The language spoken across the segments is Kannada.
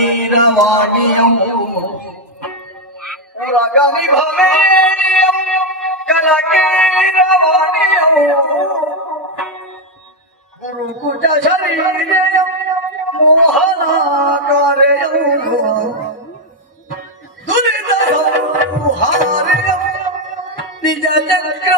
కలకీరవాణియం రగని భవేణియం కలకీరవాణియం గురుకుట శరీరయం మోహనాకారయం దురితయం హారయం నిజ చక్ర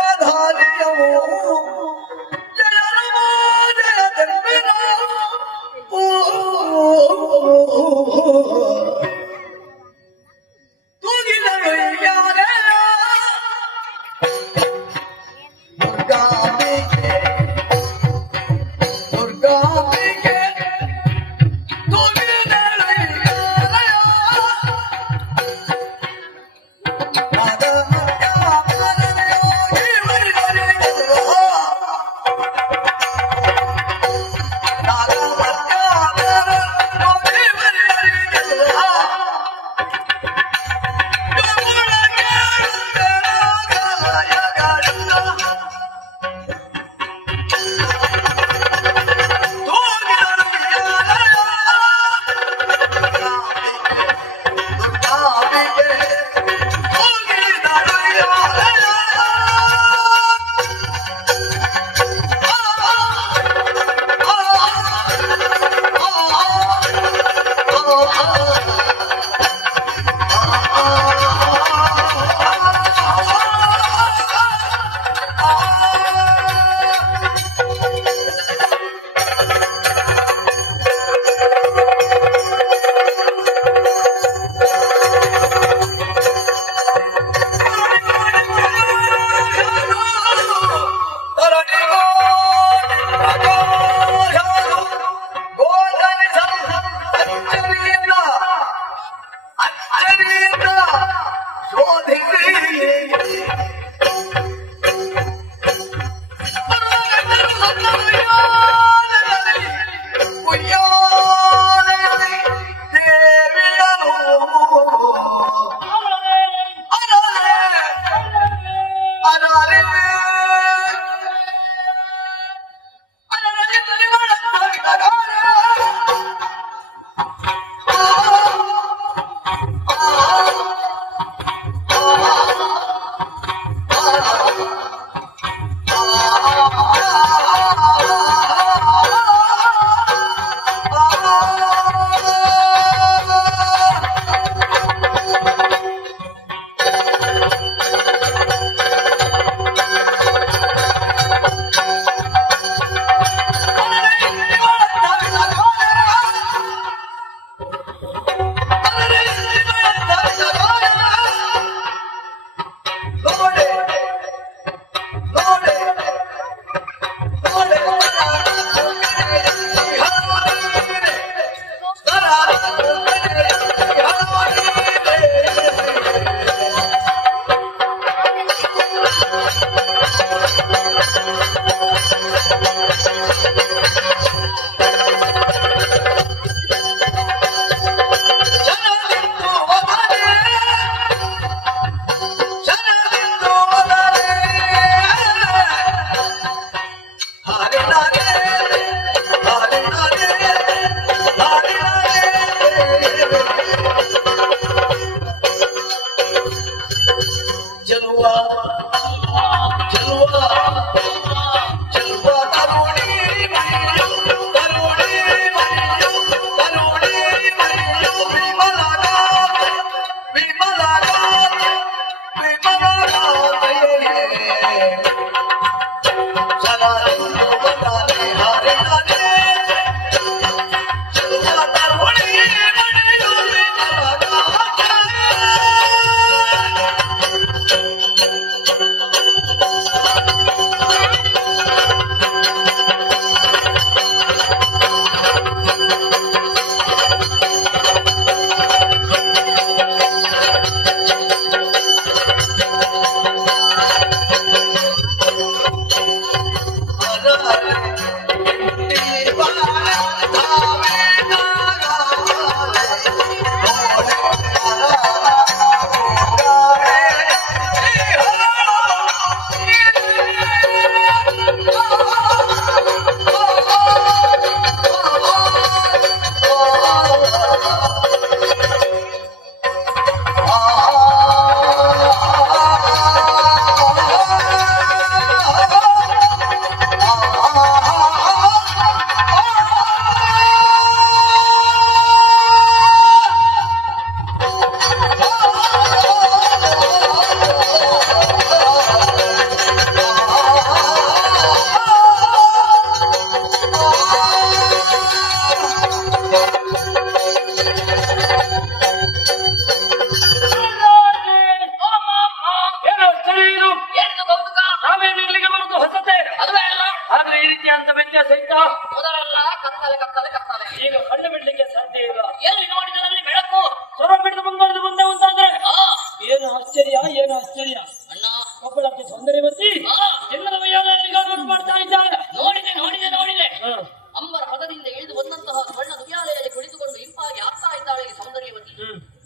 ಬಂದಂತಹ ಸ್ವರ್ಣ ಕುಳಿತುಕೊಂಡು ಇಂಪಾಗಿ ಆಗ್ತಾ ಇದ್ದಾಳೆ ಈ ಸೌಂದರ್ಯವತಿ.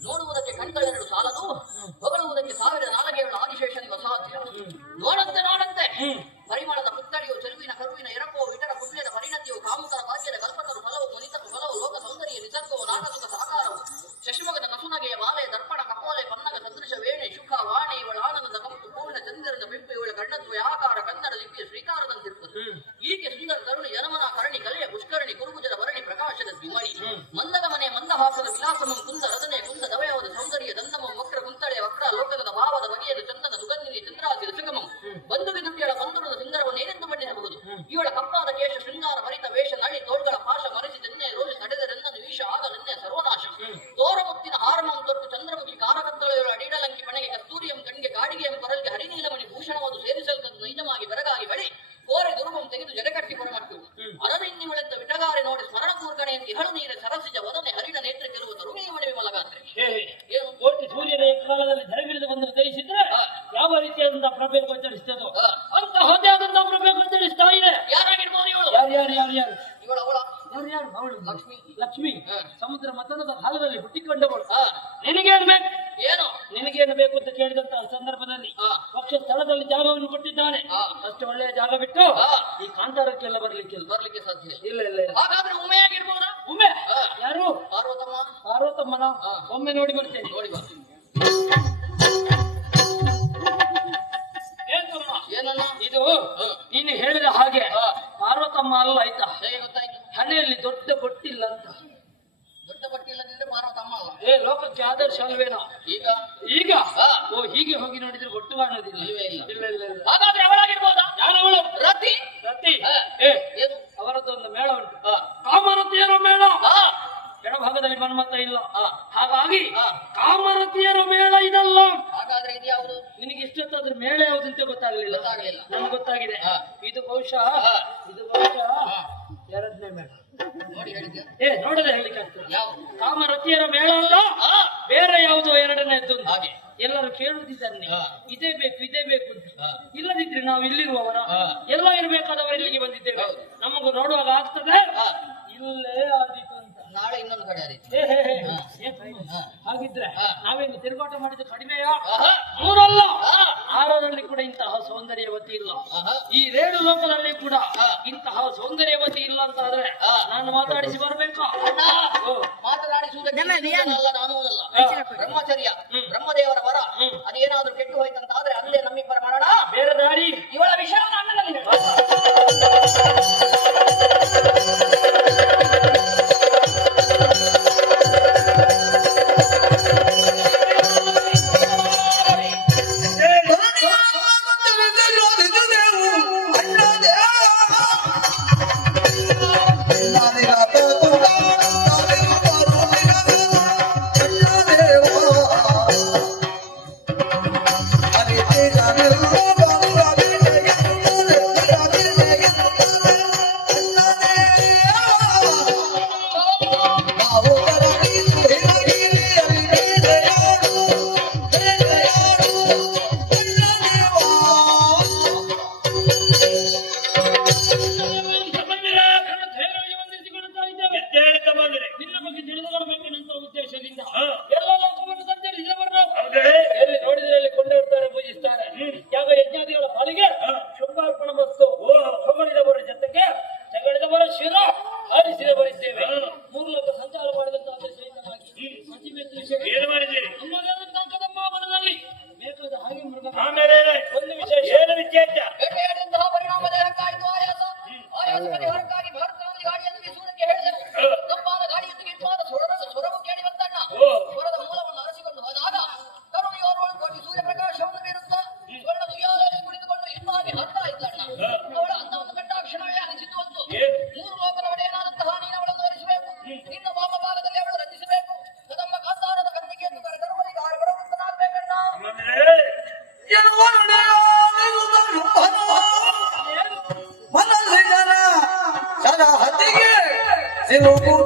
ನೋಡುವುದಕ್ಕೆ ಕಣ್ಗಳೆರಡು ಸಾಲದು ಹೊಗಳುವುದಕ್ಕೆ ಸಾವಿರ ನಾಲಗೆಗಳು ಆದಿಶೇಷನಿಗೆ ಅಸಾಧ್ಯ ನೋಡಂತೆ ನೋಡಂತೆ. ಪರಿಮಳದ ಪುತ್ತಳಿಯು ಚೆಲುವಿನ ಕರುವಿನ ಎರಕೋ ಇತರ ಪುಣ್ಯದ ಪರಿಣತಿಯು ಕಾಮುಕರ ಭಾಗ್ಯದ ಕಲ್ಪತರು ಫಲವು ಮುನಿತರು ಫಲವು ಲೋಕ ಸೌಂದರ್ಯ ನಿಸರ್ಗವು ನಾಟಕದ ಸಾಕಾರವು ಶಶಿಮಗದ ಕಸುನಗೆಯ ಮಾಲೆ ದರ್ಪಣ ಕಪೋಲೆ ಪನ್ನಗ ಸದೃಶ ವೇಣೆ ಶುಖ ವಾಣಿ ಇವಳ ಆನಂದದ ಕಂಪು ಪೂರ್ಣ ಚಂದಿರದ ಬಿಂಬು ಇವಳ ಕಣ್ಣತ್ವ ಆಕಾರ ಮಂದಗಮನೆ ಮಂದಹಾಸದ ವಿಲಾಸಮಂ ಕುಂದ ರದನೆ ಯಾರು ಇವಳು ಅವಳ ಯಾರು ಯಾರು ಅವಳು ಲಕ್ಷ್ಮಿ. ಲಕ್ಷ್ಮಿ. ಸಮುದ್ರ ಮತನದ ಕಾಲದಲ್ಲಿ ಹುಟ್ಟಿಕೊಂಡವಳು. ನಿನಗೇನು ಬೇಕು? ಏನು? ನಿನಗೇನು ಬೇಕು ಅಂತ ಕೇಳಿದಂತಹ ಸಂದರ್ಭದಲ್ಲಿ. ಪಕ್ಷ ಸ್ಥಳದಲ್ಲಿ ಜಾಗವನ್ನು ಕೊಟ್ಟಿದ್ದಾನೆ. ಅಷ್ಟು ಒಳ್ಳೆಯ ಜಾಗ ಬಿಟ್ಟು. ಈ ಕಾಂತಾರಕ್ಕೆಲ್ಲ ಬರ್ಲಿಕ್ಕೆ ಬರ್ಲಿಕ್ಕೆ ಸಾಧ್ಯ ಇಲ್ಲ. ಇಲ್ಲ ಹಾಗಾದ್ರೆ ಉಮೆಯಾಗಿರ್ಬೋದಾ? ಒಮ್ಮೆ ಉಮೆ ಯಾರು? ಪಾರ್ವತಮ್ಮ? ಪಾರ್ವತಮ್ಮನ. ಒಮ್ಮೆ ನೋಡಿ ಬರ್ತೇನೆ. ನೋಡಿ ಬಾ. ದೊಡ್ಡ ಬೊಟ್ಟಿಲ್ಲ ಅಂತ. ದೊಡ್ಡ ಇಲ್ಲದಿದ್ರೆ ತಮ್ಮ ಅಲ್ಲ. ಏ ಲೋಕಕ್ಕೆ ಆದರ್ಶ ಅಲ್ವೇನೋ? ಈಗ? ಈಗ? ಓ ಹೀಗೆ ಹೋಗಿ ನೋಡಿದ್ರೆ ಗೊತ್ತು ಮಾಡೋದಿಲ್ಲ ಇಲ್ವೇ ಇಲ್ಲ. ಇಲ್ಲ ಇಲ್ಲ ಇಲ್ಲ. ಹಾಗಾದ್ರೆ ಅವಳಾಗಿರ್ಬೋದಾ? ಯಾರವಳು ರತಿ. ಏ ಏನು? ಅವರದ್ದೊಂದು ಮೇಳ ಉಂಟು. ಕಾಮರತಿಯರ ಮೇಳ. ಕೆಳಭಾಗದಲ್ಲಿ ಎಡಭಾಗದಲ್ಲಿ ಮನ್ಮತ ಇಲ್ಲ. ಹಾಗಾಗಿ. ಕಾಮರತಿಯರ ಮೇಳ ಇದಲ್ಲ. ಹಾಗಾದ್ರೆ ಇದು ಯಾವುದು? ನಿನಗೆ ಇಷ್ಟೊತ್ತಾದ್ರೆ ಮೇಳ ಯಾವ್ದು ಅಂತ ಗೊತ್ತಾಗ್ಲಿಲ್ಲ. ಗೊತ್ತಾಗ್ಲಿಲ್ಲ. ನಮ್ಗೆ ಗೊತ್ತಾಗಿದೆ. ಇದು ಬಹುಶಃ ಇದು ಬಹುಶಃ ಎರಡನೇ ಮೇಳ. ಏ ನೋಡದೆ ಹೇಳಿಕ್ಕೆ ಆಗ್ತದೆ. ಯಾವುದು? ಕಾಮರತಿಯರ ಮೇಳ ಅಲ್ಲ ಬೇರೆ ಯಾವುದೋ ಎರಡನೇದ್ದು ಅಂತ. ಹಾಗೆ. ಎಲ್ಲರೂ ಕೇಳುತ್ತಿದ್ದಾನೆ ಹಾ. ಇದೇ ಬೇಕು ಇದೇ ಬೇಕು ಅಂತ. ಇಲ್ಲದಿದ್ರೆ ನಾವು ಇಲ್ಲಿರುವವರ. ಎಲ್ಲ ಇರಬೇಕಾದವರು ಇಲ್ಲಿಗೆ ಬಂದಿದ್ದೇವೆ. ನಮಗೂ ನೋಡುವಾಗ ಆಗ್ತದೆ. ಇಲ್ಲೇ ಆದೀತು ಅಂತ. ನಾಳೆ ಇನ್ನೊಂದು ಕಡೆ. ಹಾಗಿದ್ರೆ. ನಾವೇನು ತಿರುಗಾಟ ಮಾಡಿದ್ದು ಕಡಿಮೆಯಾ? ಮೂರಲ್ಲ. ಆರರಲ್ಲಿ ಕೂಡ ಇಂತಹ ಸೌಂದರ್ಯವತಿ ಇಲ್ಲ. ಈ ರೇಣು ಲೋಕದಲ್ಲಿ ಕೂಡ. ಇಂತಹ ಸೌಂದರ್ಯವತಿ ಅಲ್ಲ ನಾನು ಅಲ್ಲ. ಬ್ರಹ್ಮಚರ್ಯ ಬ್ರಹ್ಮದೇವರ ವರ. ಅದೇನಾದ್ರೂ ಕೆಟ್ಟು ಹೋಯ್ತಂತಾದ್ರೆ Hello,